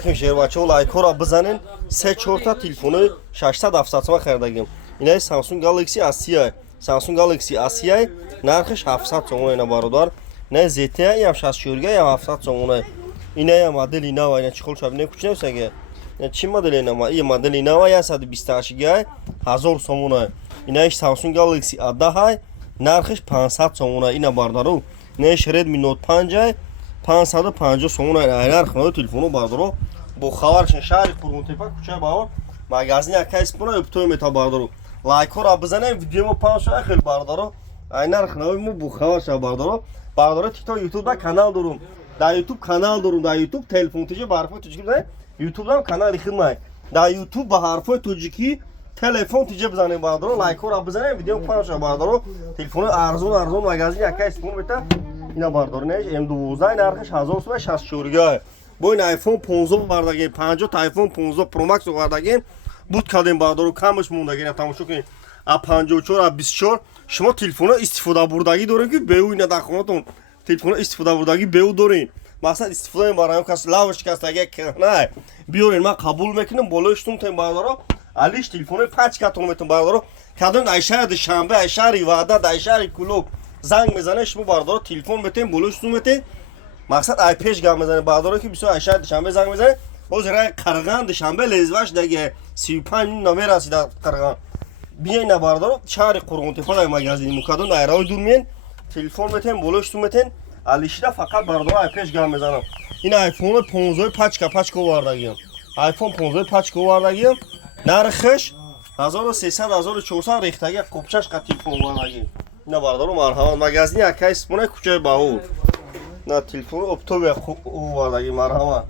Şehir bachao like'ora bizanin 3-4 ta telefonu 600-700 so'm xaridagim. Ina Samsung Galaxy A7. Samsung Galaxy A7 narxi 700 so'm ina barodar. Ne ZTE ham 64 ga ham 700 so'm. Ina ham model ina ina chiqol shabne kuchnavsaga. Chi model ina iyi model ina 128 ga 1000 so'm. Ina Samsung Galaxy A10 narxi 500 so'm ina barodaro. Ne Redmi Note 5 550 so'm narxi telefonu barodaro. Bu xabarşin şahri Qurg'untepa ko'cha bor. Magazin yakayis buni o'ptoy meta bardoro. Like'ora bizanem videomo pansha xel bardoro. Aynar xnavim bu xabarşa bardoro. Bardoro TikTok YouTube'da kanal durum. Da YouTube kanal durum. Da YouTube telefon tuje barfo tujki YouTube'dan kanal xilmay. Da YouTube ba harfo tujki telefon tuje bizanem bardoro. Like'ora bizanem video pansha bardoro. Telefonu arzon magazin yakayis buni meta ina bardoro ne M12 narxi 1064 ga. Bu iPhone 15 vardagi 50 iPhone 15 Pro Max vardagi بود کردیم بردارو کمش مونده گیره تماشا کنید ا 54 ا 24 شما تلفن استفاده بردگی دارین که بیو اینا در خونتون تلفن استفاده بردگی بیو دارین مثلا استفاده برای کس لاوش کس اگه نه بیارین من قبول میکنم بالاشتون تیم بردارو علیش تلفن پچ کاتون میتون بردارو کدون ایشار دوشنبه ایشار وعده ایشار کلوب زنگ میزنه شما بردارو تلفن میتین بالاشتون میتین مقصد ای پیش گام میزنه بردارو که 20 ایشار دوشنبه زنگ میزنه او زرای قرغان دوشنبه لزوش دیگه 35 نامه رسید قرغان بیاین بردارو شهر قرغونتپا مغازین مکادون ایرای دورمین تلفن میتین بالاشتون میتین علیشیدا فقط بردارو ای پیش گام میزنم این آیفون 15 پچکا واردگیم آیفون 15 پچکا واردگیم نرخش 1300 1400 ریختگی قبچش قطی تلفن واردگیم اینا بردارو مرحبا مغازین یکای اسپونه کوچه باو نه تلفن اپتو واردگی مرحبا